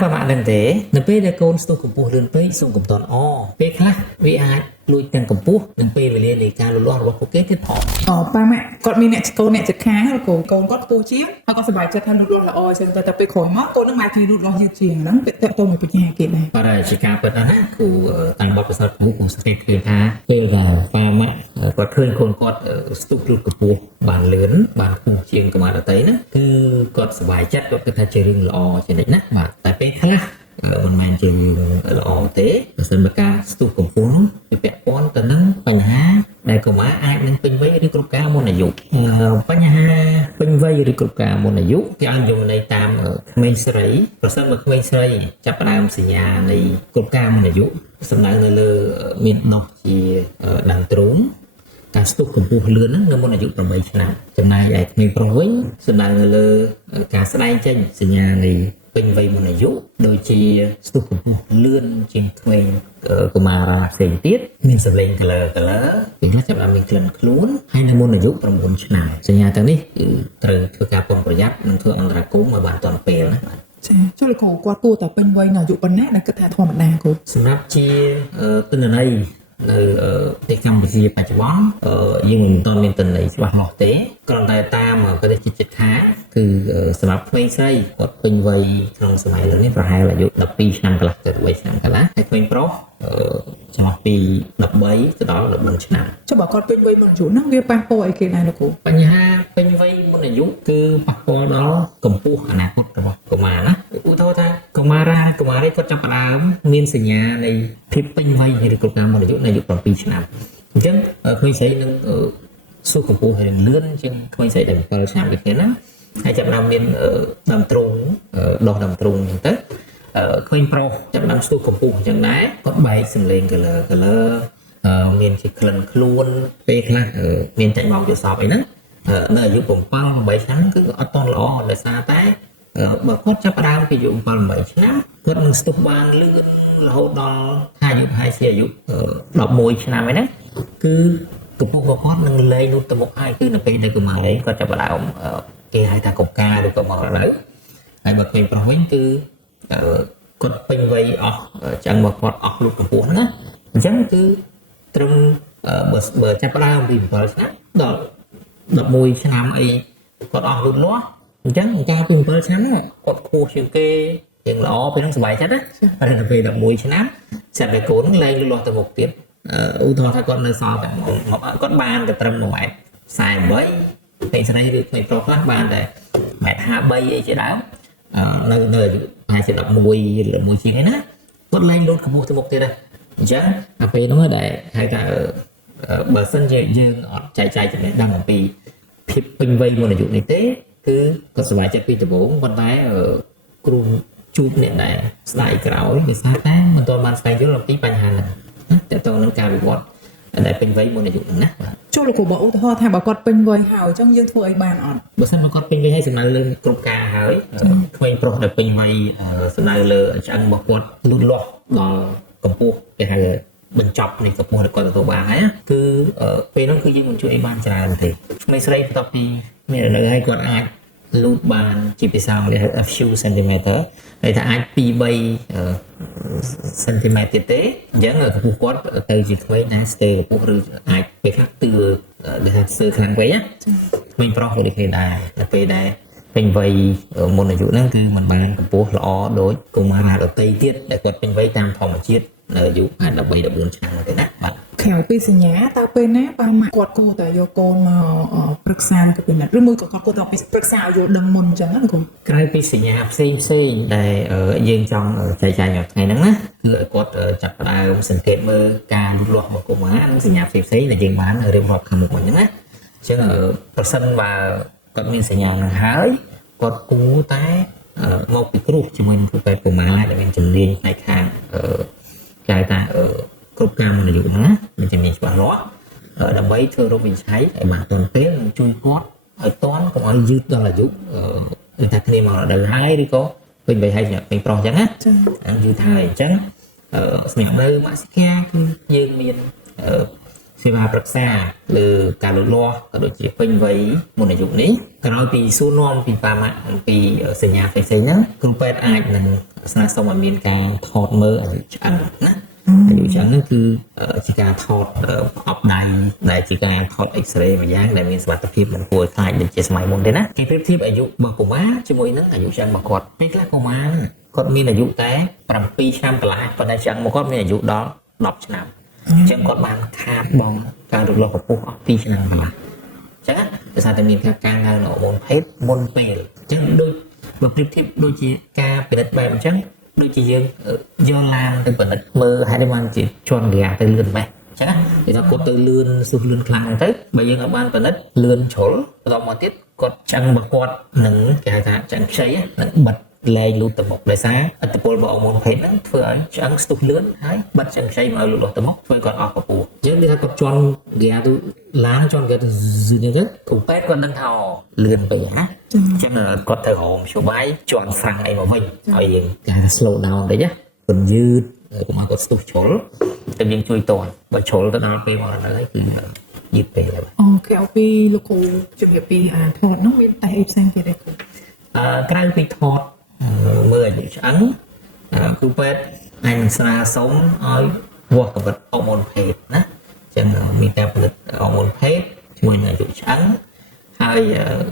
ប្រមាណនឹងទេនៅពេលដែលកូនស្ទុះកម្ពស់លឿនពេកសុំកំតនអពេលខ្លះវាអាចលួចទាំងកម្ពស់និងពេលវេលានៃការលូតលាស់របស់ពួកគេទៀតផងប៉ាម៉ាក់គាត់មានអ្នកកូនអ្នកចិត្តខាងកូនគាត់ខ្ពស់ជាងហើយគាត់សប្បាយចិត្តថាលូតលាស់ល្អចឹងតែពេលក្រោយមកកូននឹងមកទីលូតលាស់យឺតជាងហ្នឹងពាក់តទៅមួយបញ្ញាគេដែរបាទជាការពិតណាគឺតាមបទពិសោធន៍របស់ខ្ញុំសង្កេតឃើញថាពេលដែលប៉ាម៉ាក់គាត់ឃើញកូនគាត់ស្ទុះលូតកម្ពស់បានលឿនបានខ្ពស់ជាងកម្មាដតីណាគឺគាត់សប្បាយចិត្តគាត់គិតថាជារឿងល្អជានិច្ចណាបាទតែពេលខ្លះមិនមែនជាល្អទេបើសិនបើការស្ទុះកម្ពស់នោះវាពាក់ព័ន្ធទៅនឹងបញ្ហាដែលកុមារអាចនឹងពេញវ័យឬគ្រប់ការមុនអាយុបញ្ហាពេញវ័យឬគ្រប់ការមុនអាយុគេអាចយកន័យតាមក្មេងស្រីប្រសិនបើក្មេងស្រីចាប់ផ្ដើមសញ្ញានៃគ្រប់ការមុនអាយុសំដៅនៅលើមាននោះជាដើមទ្រូងការស្ទុះកម្ពស់លឿននៅមុនអាយុ8ឆ្នាំចំណែកឯក្មេងប្រុសវិញសំដៅនៅលើការស្ដែងចេញសញ្ញានៃពេញវ័យមុនអាយុដូចជាស្ទុះកម្ពស់លឿនជាងក្មេងកុមារាផ្សេងទៀតមានសម្លេង color ពេលខ្លះចាប់បានមានក្លិនខ្លួនហើយនៅមុនអាយុ9ឆ្នាំសញ្ញាទាំងនេះគឺត្រូវធ្វើការប្រុងប្រយ័ត្ននិងធ្វើអន្តរាគមន៍ឲ្យបានទាន់ពេលណាបាទចាចូលលោកគ្រូគាត់គួរតែពេញវ័យនៅអាយុប៉ុណ្ណាដែលគិតថាធម្មតាគ្រូសម្រាប់ជាទិន្នន័យនៅប្រទេសកម្ពុជាបច្ចុប្បន្នយើងមិនទាន់មានទិន្នន័យច្បាស់លាស់ទេគ្រាន់តែតាមប្រទេសជិតខាងគឺសម្រាប់ក្មេងស្រីគាត់ពេញវ័យក្នុងសម័យឥឡូវនេះប្រហែលអាយុ12ឆ្នាំកន្លះទៅ13ឆ្នាំកន្លះហើយក្មេងប្រុសចំនួនពី13ទៅដល់14ឆ្នាំចុះបើគាត់ពេញវ័យមុនអាយុហ្នឹងវាប៉ះពាល់អីគេដែរលោកគ្រូបញ្ហាពេញវ័យមុនអាយុគឺប៉ះពាល់ដល់កម្ពស់អនាគតរបស់កុមារណាឧទាហរណ៍ថាកុមារីគាត់ចាប់ផ្ដើមមានសញ្ញានៃភាពពេញវ័យឬគ្រប់ការមុនអាយុនៅអាយុ7ឆ្នាំអញ្ចឹងក្មេងស្រីនឹងសួរកម្ពស់ហើយលឿនជាងក្មេងស្រីដែល7ឆ្នាំដូចគ្នាណាហើយចាប់ផ្ដើមមានដើមទ្រូងដោះដើមទ្រូងអញ្ចឹងទៅក្មេងប្រុសចាប់ផ្ដើមស្ទុះកម្ពស់អញ្ចឹងដែរគាត់បែកសម្លេង color មានជាក្លិនខ្លួនពេលខ្លះមានចាញ់បោកយល់សពអីហ្នឹងនៅអាយុ7 8ឆ្នាំគឺអត់តល្អដោយសារតែបើគាត់ចាប់ផ្ដើមពីអាយុ7 8ឆ្នាំគាត់នឹងស្ទុះបានលឿនរហូតដល់អាយុប្រហែលជាអាយុ11ឆ្នាំឯហ្នឹងគឺកម្ពស់របស់គាត់នឹងលែងលូតទៅមុខហើយគឺនៅពេលដែលកុមារឯងគាត់ចាប់ផ្ដើមគេហៅថាកុកាឬក៏មរណៅហើយបើក្មេងប្រុសវិញគឺគាត់ពេញវ័យអស់ចឹងមកគាត់អស់លូតកម្ពស់ហ្នឹងណាអញ្ចឹងគឺត្រឹមបើចាប់ផ្ដើមពី7ឆ្នាំដល់11ឆ្នាំអីគាត់អស់លូតលាស់អញ្ចឹងការពី7ឆ្នាំហ្នឹងគាត់ខ្ពស់ជាងគេយ៉ាងល្អពេលហ្នឹងសុបាយចិត្តណាហើយដល់ពេល11ឆ្នាំសិតតែកូនហ្នឹងលែងលូតលាស់ទៅមុខទៀតឧទាហរណ៍ថាគាត់នៅសល់តែគាត់បានតែត្រឹម1.48ពេលស្រីឬក្មេងប្រុសខ្លះបានតែ1.53អីជាដើមនៅអាយុប្រហែលជា11ឬ11ជាងឯណាគាត់លែងលូតកម្ពស់ទៅមុខទៀតដែរអញ្ចឹងអាពេលនោះដែលហៅថាបើសិនជាយើងអត់ចែកចាយចំណេះដឹងអំពីភាពពេញវ័យមុនអាយុនេះទេគឺគាត់សប្បាយចិត្តពីដំបូងប៉ុន្តែគ្រូជួបអ្នកដែលស្ដាយក្រោយដោយសារតែមិនទាន់បានស្វែងយល់អំពីបញ្ហាហ្នឹងតើតើនឹងការវិវត្តដែលពេញវ័យមុនអាយុហ្នឹងណាចូលលោកគ្រូបើឧទាហរណ៍ថាបើគាត់ពេញវ័យហើយអញ្ចឹងយើងធ្វើអីបានអត់បើសិនមកគាត់ពេញវ័យហើយសំដៅលើគ្រប់ការហើយក្មេងប្រុសដែលពេញវ័យសំដៅលើឆ្អឹងរបស់គាត់លូតលាស់ដល់កម្ពស់គេហៅបញ្ចប់នៃកម្ពស់ដែលគាត់ទទួលបានហើយគឺពេលហ្នឹងគឺយើងមិនជួយអីបានច្រើនទេក្មេងស្រីបន្ទាប់ពីមាននៅហើយគាត់អាចលូតបានជាភាសាអង់គ្លេស a few centimeter ហើយថាអាច2-3 centimeter ទៀតទេអញ្ចឹងកម្ពស់គាត់ទៅជាក្មេងដែលស្ទើរកម្ពស់ឬអាចពេលខ្លះទឿដែលថាស្ទើរខ្លាំងពេកណាក្មេងប្រុសក៏ដូចគ្នាដែរតែពេលដែលពេញវ័យមុនអាយុហ្នឹងគឺมันបានកម្ពស់ល្អដូចកុមារដទៃទៀតដែលគាត់ពេញវ័យតាមធម្មជាតិនៅអាយុ13 14ឆ្នាំទេណាបាទក្រៅពីសញ្ញាតើពេលណាប៉ាម៉ាក់គាត់គួរតែយកកូនមកប្រឹក្សាទៅពិនិត្យឬមួយក៏គាត់គួរតែប្រឹក្សាឲ្យយល់ដឹងមុនអញ្ចឹងណាគ្រូក្រៅពីសញ្ញាផ្សេងដែលយើងចង់ចែកចាយនៅថ្ងៃហ្នឹងណាគឺឲ្យគាត់ចាប់ផ្ដើមសង្កេតមើលការលូតលាស់របស់កុមារនិងសញ្ញាផ្សេងដែលយើងបានរៀបរាប់ខាងមុខអញ្ចឹងណាអញ្ចឹងប្រសិនបើគាត់មានសញ្ញាហ្នឹងហើយគាត់គួរតែមកពិគ្រោះជាមួយនឹងគ្រូពេទ្យកុមារដែលមានជំនាញផ្នែកខាងគេហៅថាគ្រប់ការមុនអាយុហ្នឹងណាមានជំនាញច្បាស់លាស់ដើម្បីធ្វើរោគវិនិច្ឆ័យឲ្យបានទាន់ពេលនិងជួយគាត់ឲ្យទាន់កុំឲ្យយឺតដល់អាយុគឺថាគ្នាមកដល់ហើយឬក៏ពេញវ័យហើយពេញប្រុសអញ្ចឹងណាយឺតហើយអញ្ចឹងស្មារតីម៉ាក់ស៊ីកាគឺយើងមាន សេវាប្រឹក្សាលើការលូតលាស់ក៏ដូចជាពេញវ័យមុនអាយុនេះក្រោយពីសួរនាំពីប៉ាម៉ាក់អំពីសញ្ញាផ្សេងៗហ្នឹងគ្រូពេទ្យអាចនឹងស្នើសុំឲ្យមានការថតមើលអាយុឆ្អឹងណាអាយុឆ្អឹងហ្នឹងគឺជាការថតប្រអប់ដៃដែលជាការថត X-ray មួយយ៉ាងដែលមានសមត្ថភាពមិនគួរខ្លាចដូចជាសម័យមុនទេណាគេប្រៀបធៀបអាយុរបស់កុមារជាមួយនឹងអាយុឆ្អឹងរបស់គាត់ពេលខ្លះកុមារគាត់មានអាយុតែ7ឆ្នាំកន្លះប៉ុន្តែឆ្អឹងរបស់គាត់មានអាយុដល់10ឆ្នាំអញ្ចឹងគាត់បានខាតបង់ការរំលោភកម្ពស់អស់2ឆ្នាំកន្លះអញ្ចឹងដោយសារតែមានការកើនឡើងនៅហូម៉ូនភេទមុនពេលអញ្ចឹងដូចបើប្រៀបធៀបដូចជាការពិនិត្យបែបអញ្ចឹងដូចជាយើងយកឡានទៅពិនិត្យមើលហេតុបានជាជន់ហ្គាទៅលឿនម៉េះអញ្ចឹងគេថាគាត់ទៅលឿនស៊ុះលឿនខ្លាំងទៅបើយើងអាចបានពិនិត្យលឿនជ្រុលបន្តមកទៀតគាត់ឆ្អឹងរបស់គាត់នឹងគេហៅថាឆ្អឹងខ្ចីនឹងបិទលែងលូតទៅមុខដោយសារឥទ្ធិពលរបស់ហូម៉ូនភេទហ្នឹងធ្វើឲ្យឆ្អឹងស្ទុះលឿនហើយបិទឆ្អឹងខ្ចីមកលូតលាស់ទៅមុខធ្វើគាត់អស់កម្ពស់អញ្ចឹងគេថាគាត់ជន់ហ្គាទៅឡានជន់ហ្គាទៅយឺនអញ្ចឹងគ្រូពេទ្យគាត់នឹងថាលឿនពេកណាអញ្ចឹងគាត់ទៅរកមធ្យោបាយជន់ហ្វ្រាំងអីមកវិញឲ្យយើងគេថា slow down បន្តិចណាគាត់យឺតកុំឲ្យគាត់ស្ទុះជ្រុលតែយើងជួយតន់បើជ្រុលទៅដល់ពេលមកដល់ហើយគឺយឺតពេកហើយអូខេអូពីលោកគ្រូជំរាបពីថតនោះមានតែអីផ្សេងទៀតទេគ្រូក្រៅពីថតមើលអាយុឆ្អឹងគ្រូពេទ្យអាចនឹងស្នើសុំឲ្យវាស់កម្រិតហូម៉ូនភេទណាអញ្ចឹងមានការផលិតហូម៉ូនភេទជាមួយនឹងអាយុឆ្អឹងហើយ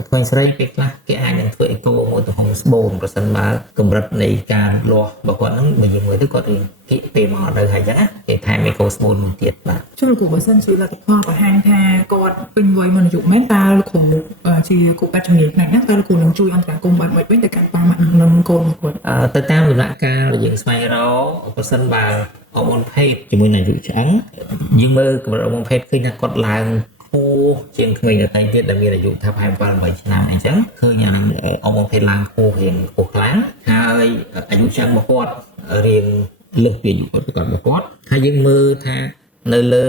ក្មេងស្រីពេលខ្លះគេអាចនឹងធ្វើអេកូមួយទំហំស្បូនប្រសិនបើកម្រិតនៃការលាស់របស់គាត់ហ្នឹងបើយើងមើលទៅគាត់រៀងគៀកពេលមកដល់ហើយអញ្ចឹងណាគេថែមអេកូស្បូនមួយទៀតបាទចុះលោកគ្រូបើសិនជាលទ្ធផលបង្ហាញថាគាត់ពេញវ័យមុនអាយុមែនតើលោកគ្រូជាគ្រូពេទ្យជំនាញផ្នែកណាតើលោកគ្រូនឹងជួយអន្តរាគមន៍បានវិញទៅកាន់ប៉ាម៉ាក់និងកូនរបស់គាត់ទៅតាមដំណាក់កាលដែលយើងស្វែងរកប្រសិនបើហូម៉ូនភេទជាមួយនឹងអាយុឆ្អឹងយើងមើលកម្រិតហូម៉ូនភេទឃើញថាគាត់ឡើងគួរជាងក្មេងដទៃទៀតដែលមានអាយុថាប្រហែល7-8ឆ្នាំអញ្ចឹងឃើញអាហូម៉ូនភេទឡើងគួររៀងខ្ពស់ខ្លាំងហើយអាយុឆ្អឹងរបស់គាត់រៀងលើសពីអាយុរបស់គាត់ហើយយើងមើលថានៅលើ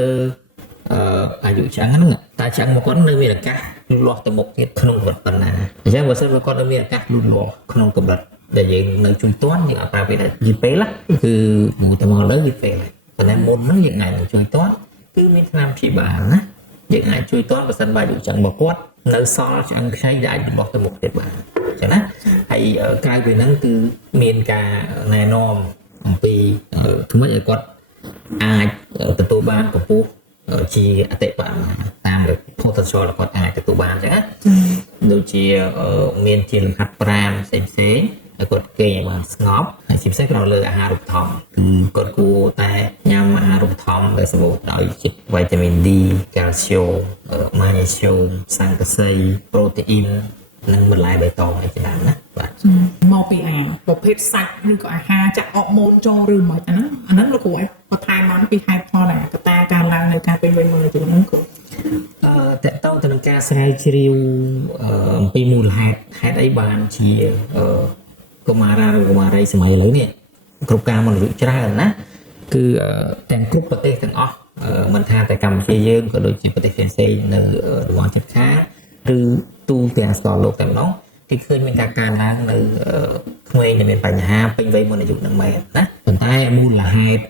អាយុឆ្អឹងហ្នឹងតើឆ្អឹងរបស់គាត់នៅមានឱកាសលូតលាស់ទៅមុខទៀតក្នុងកម្រិតប៉ុណ្ណាអញ្ចឹងបើសិនបើគាត់នៅមានឱកាសលូតលាស់ក្នុងកម្រិតដែលយើងនៅជួយទាន់យើងអត់ប្រើពេលដែរយឺតពេលគឺមួយទៅមកលើយឺតពេលហើយប៉ុន្តែមុនហ្នឹងយើងអាចនឹងជួយទាន់គឺមានថ្នាំព្យាបាលណាយើងអាចជួយទាន់បើសិនបើអាយុឆ្អឹងរបស់គាត់នៅសល់ឆ្អឹងខ្ចីដែលអាចលូតលាស់ទៅមុខទៀតបានអញ្ចឹងណាហើយក្រៅពីហ្នឹងគឺមានការណែនាំអំពីធ្វើម៉េចឲ្យគាត់អាចទទួលបានកម្ពស់ជាអតិបរមាតាម potential របស់គាត់អាចទទួលបានអញ្ចឹងណាដូចជាមានជាលំហាត់5ផ្សេងៗហើយគាត់គេឲ្យបានស្ងប់ហើយជាពិសេសក្នុងលើអាហារូបត្ថម្ភគាត់គួរតែញ៉ាំអាហារូបត្ថម្ភដែលសម្បូរដោយជាតិវីតាមីន D កាល់ស្យូមម៉ាញ៉េស្យូមសង្កសីប្រូតេអ៊ីននិងបន្លែបៃតងជាដើមណាបាទមកពីប្រភេទសាច់ឬក៏អាហារចាក់អរម៉ូនចូលឬមិនអាហ្នឹងលោកគ្រូបន្ថែមមកពីហេតុផលណាកត្តាការឡើងនៅការពេញវ័យមុនអាយុហ្នឹងគ្រូតើតើទៅនឹងការស្រាវជ្រាវអំពីមូលហេតុអីបានជាកុមារាឬកុមារីសម័យឥឡូវនេះគ្រប់ការមុនអាយុច្រើនណាគឺទាំងគ្រប់ប្រទេសទាំងអស់មិនថាតែកម្ពុជាយើងក៏ដូចជាប្រទេសផ្សេងៗនៅតំបន់ជិតខាងឬទូទាំងសកលលោកតែម្ដងគេឃើញមានការកើនឡើងនៅក្មេងដែលមានបញ្ហាពេញវ័យមុនអាយុនឹងមែនណាប៉ុន្តែមូលហេតុ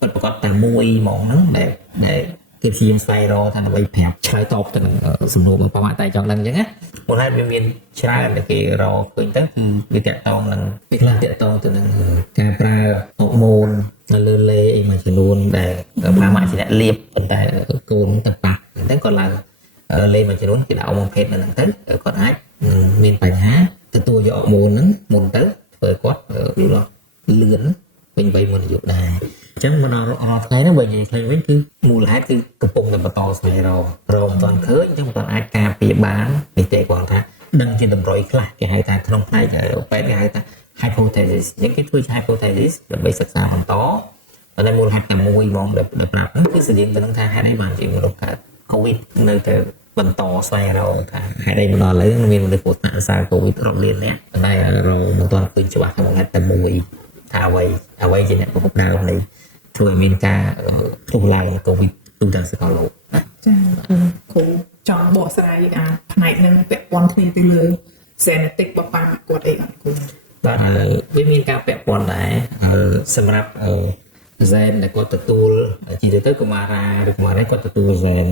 ពិតប្រាកដតែមួយហ្មងហ្នឹងដែលគេព្យាយាមស្វែងរកថាដើម្បីប្រាប់ឆ្លើយតបទៅនឹងសំណួររបស់ប៉ាម៉ាក់តែចង់ដឹងអញ្ចឹងណាមូលហេតុវាមានច្រើនដែលគេរកឃើញទៅគឺវាតាក់ទងនឹងវាខ្លះតាក់ទងទៅនឹងការប្រើហូម៉ូននៅលើលេអីមួយចំនួនដែលប៉ាម៉ាក់ជាអ្នកលាបប៉ុន្តែកូនទៅប៉ះអញ្ចឹងក៏ឡើងលេមួយចំនួនគេដាក់ហូម៉ូនភេទនៅហ្នឹងទៅគាត់អាចមានបញ្ហាទទួលយកហូម៉ូនហ្នឹងមុនទៅធ្វើគាត់លូតលាស់លឿនពេញវ័យមុនអាយុដែរអញ្ចឹងមិនរាល់ថ្ងៃហ្នឹងបើនិយាយខ្លីវិញគឺមូលហេតុគឺកំពុងតែបន្តស្វែងរកមិនទាន់ឃើញអញ្ចឹងមិនទាន់អាចការពារបាននេះទេគាត់ថាដឹងជាតម្រុយខ្លះគេហៅថាក្នុងផ្នែកពេទ្យគេហៅថា hypothesis អញ្ចឹងគេធ្វើជា hypothesis ដើម្បីសិក្សាបន្តប៉ុន្តែមូលហេតុតែមួយហ្មងដែលប្រាប់ហ្នឹងគឺស្តៀងទៅនឹងថាហេតុអីបានជាមនុស្សកើត COVID នៅតែបន្តស្វែងរកថាហេតុអីមកដល់ឥឡូវមានមនុស្សពោះតាក់សារ COVID រាប់លាននាក់ប៉ុន្តែរកមិនទាន់ឃើញច្បាស់ថាហេតុតែមួយថាអ្វីជាអ្នកប្រកបដើមនៃធ្វើឲ្យមានការផ្ទុះឡើងនៃ COVID ទូទាំងសកលលោកចា៎គ្រូចង់បកស្រាយផ្នែកនឹងពាក់ព័ន្ធគ្នាទៅលើ genetic របស់ប៉ាគាត់អីអត់គ្រូបាទវាមានការពាក់ព័ន្ធដែរសម្រាប់ gen ដែលគាត់ទទួលជាទៅកុមារាឬកុមារីគាត់ទទួល gen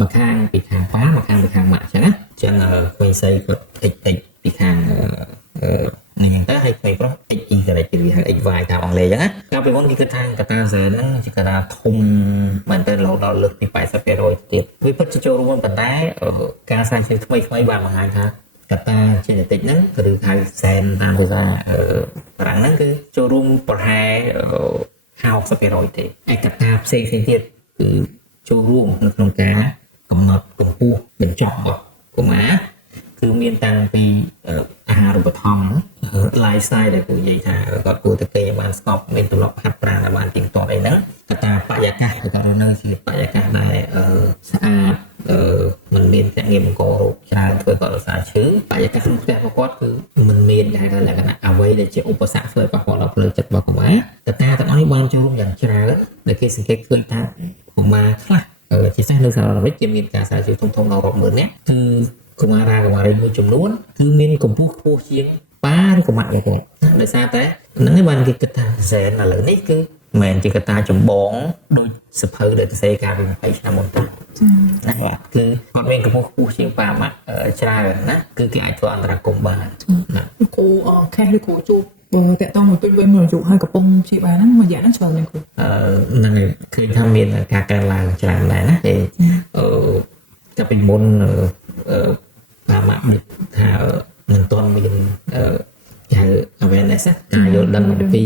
មកខាងពីខាងប៉ាមកខាងពីខាងម៉ាក់អញ្ចឹងណាអញ្ចឹងក្មេងស្រីគាត់ XX ពីខាងនេះហ្នឹងទៅហើយក្មេងប្រុស XY ទៅវាហៅ XY តាមអង់គ្លេសអញ្ចឹងណាកាលពីមុនគេគិតថាកតា Z ហ្នឹងជាកតាធំមែនតើរហូតដល់លើសពី 80% ទៀតវាពិតជាចូលរួមប៉ុន្តែការស្រាវជ្រាវថ្មីបានបង្ហាញថាកតា genetic ហ្នឹងឬហៅ gen តាមភាសាបារាំងហ្នឹងគឺចូលរួមប្រហែល 50% ទេឯកតាផ្សេងទៀតគឺចូលរួមនៅក្នុងការកំណត់កម្ពស់បញ្ចប់របស់កុមារគឺមានតាំងពីអាហារូបត្ថម្ភ lifestyle ដែលគូនិយាយថាគាត់គួរតែគេបានស្កប់មានទម្លាប់ហាត់ប្រាណបានទៀងទាត់អីហ្នឹងកតាបរិយាកាសគាត់រស់នៅជាបរិយាកាសដែលស្អាតមិនមានតែងារបង្ករោគច្រើនធ្វើគាត់រសារឈឺបរិយាកាសក្នុងផ្ទះរបស់គាត់គឺមិនមានតែលក្ខណៈអ្វីដែលជាឧបសគ្គធ្វើឲ្យប៉ះពាល់ដល់ផ្លូវចិត្តរបស់កុមារកតាទាំងអស់នេះបានចូលរួមយ៉ាងច្រើនដែលគេសង្កេតឃើញថាកុមារខ្លះជាពិសេសនៅសហរដ្ឋអាមេរិកគេមានការស្រាវជ្រាវធំៗដល់រាប់ម៉ឺននាក់គឺកុមារាកុមារីមួយចំនួនគឺមានកម្ពស់ខ្ពស់ជាងប៉ាឬកុមាររបស់គាត់ដោយសារតែហ្នឹងហើយបានគេគិតថា gen ឥឡូវនេះគឺមិនមែនជាកត្តាចម្បងដូចសភៅដែលសរសេរកាលពី20ឆ្នាំមុនទេណាបាទគឺគាត់មានកម្ពស់ខ្ពស់ជាងប៉ាម៉ាក់ច្រើនណាគឺគេអាចធ្វើអន្តរាគមន៍បានណាគ្រូខេសឬគ្រូជួបតើតោះមួយពេញវ័យមួយអាយុហើយកំពុងជាបានហ្នឹងមួយរយៈហ្នឹងច្រើនណាស់គ្រូហ្នឹងហើយឃើញថាមានការកើនឡើងច្រើនដែរណាគេតែពីមុនប៉ាម៉ាក់នឹកថាមិនទាន់មានហៅ awareness ការយល់ដឹងពី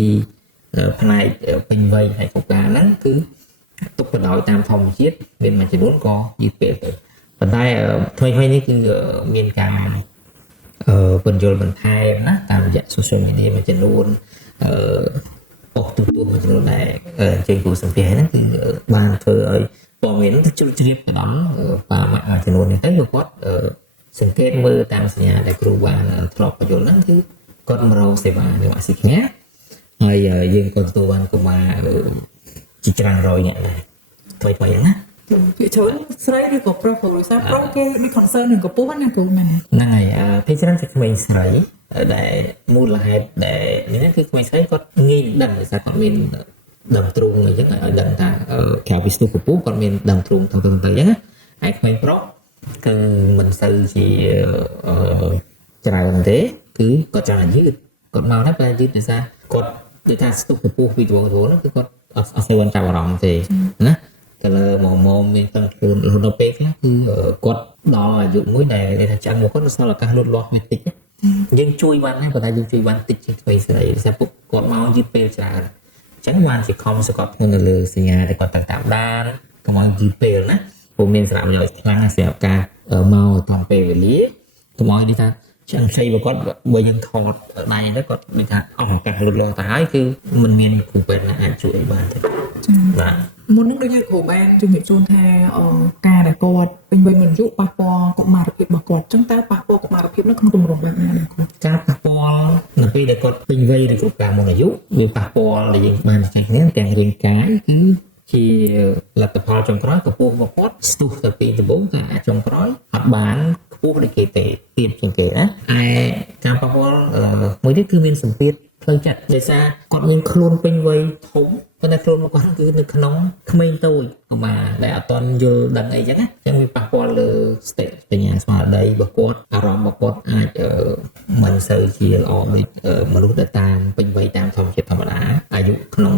ផ្នែកពេញវ័យហើយគ្រប់ការហ្នឹងគឺទុកបណ្ដោយតាមធម្មជាតិមានមួយចំនួនក៏យឺតពេលទៅប៉ុន្តែថ្មីៗនេះគឺមានការបញ្យល់បន្ថែមណាតាមរយៈ social media មួយចំនួនអូទូមួយចំនួនដែលជើងគូសម្ភារហ្នឹងគឺបានធ្វើឲ្យព័ត៌មានទៅជ្រាបទៅដល់ប៉ាម៉ាក់មួយចំនួននេះទៅគាត់សង្កេតមើលតាមសញ្ញាដែលគ្រូបានធ្លាប់បញ្យល់ហ្នឹងគឺគាត់មករកសេវានៅអាស៊ីគ្នាហើយយើងក៏ទទួលបានកុមារជាច្រើនរយនាក់ដែរថ្មីៗណាពីច្រើនស្រីឬក៏ប្រុសព្រោះដោយសារប្រុសគេមាន concern នឹងកម្ពស់ណាគ្រូមែនហ្នឹងហើយពីច្រើនជាក្មេងស្រីដែលមូលហេតុដែលនេះគឺក្មេងស្រីគាត់ងាយដឹងដោយសារគាត់មានដើមទ្រូងអញ្ចឹងឲ្យដឹងថាក្រៅពីស្ទុះកម្ពស់គាត់មានដើមទ្រូងទៅអញ្ចឹងណាហើយក្មេងប្រុសគឺមិនសូវជាច្រើនទេគឺគាត់ចង់យឺតគាត់មកណាតែយឺតដោយសារគាត់ដូចថាស្ទុះកម្ពស់ពីត្បូងហ្នឹងគឺគាត់អត់សូវបានចាប់អារម្មណ៍ទេណាតែលើមកមានតាំងខ្លួនរហូតដល់ពេលខ្លះគឺគាត់ដល់អាយុមួយដែលគេថាចាំមកគាត់នៅសល់ឱកាសលូតលាស់វាតិចយើងជួយបានណាប៉ុន្តែយើងជួយបានតិចជាងថ្មីស្រីដោយសារពួកគាត់មកយឺតពេលច្រើនអញ្ចឹងបានជាខំសង្កត់ធ្ងន់នៅលើសញ្ញាដែលគាត់តាមដានកុំឲ្យយឺតពេលណាព្រោះមានសារៈប្រយោជន៍ខ្លាំងសម្រាប់ការមកតាមពេលវេលាកុំឲ្យថាចាំស្អីបើគាត់បើយើងថតដៃទៅគាត់និយាយថាអស់ឱកាសលូតលាស់ទៅហើយគឺมันមានគ្រូពេទ្យណាអាចជួយបានទេបាទមុននឹងដូចយើងគ្រូបានជំរាបជូនថាការដែលគាត់ពេញវ័យមុនអាយុប៉ះពាល់កុមារភាពរបស់គាត់អញ្ចឹងតើប៉ះពាល់កុមារភាពនោះក្នុងទម្រង់បែបណាដែរគ្រូការប៉ះពាល់នៅពេលដែលគាត់ពេញវ័យឬគ្រប់ការមុនអាយុវាប៉ះពាល់ដែលយើងបានចែកគ្នាទាំងរាងកាយគឺជាលទ្ធផលចុងក្រោយកម្ពស់របស់គាត់ស្ទុះទៅពីដំបូងតែចុងក្រោយអត់បានខ្ពស់ដូចគេទេទៀបជាងគេណាឯការប៉ះពាល់មួយទៀតគឺមានសម្ពាធផ្លូវចិត្តដោយសារគាត់មានខ្លួនពេញវ័យធំប៉ុន្តែខ្លួនរបស់គាត់គឺនៅក្នុងក្មេងតូចកុមារដែលអត់ទាន់យល់ដឹងអីចឹងណាចឹងវាប៉ះពាល់លើស្តិបញ្ញាស្មារតីរបស់គាត់អារម្មណ៍របស់គាត់អាចមិនសូវជាល្អដូចមនុស្សដែលតាមពេញវ័យតាមធម្មជាតិធម្មតាអាយុក្នុង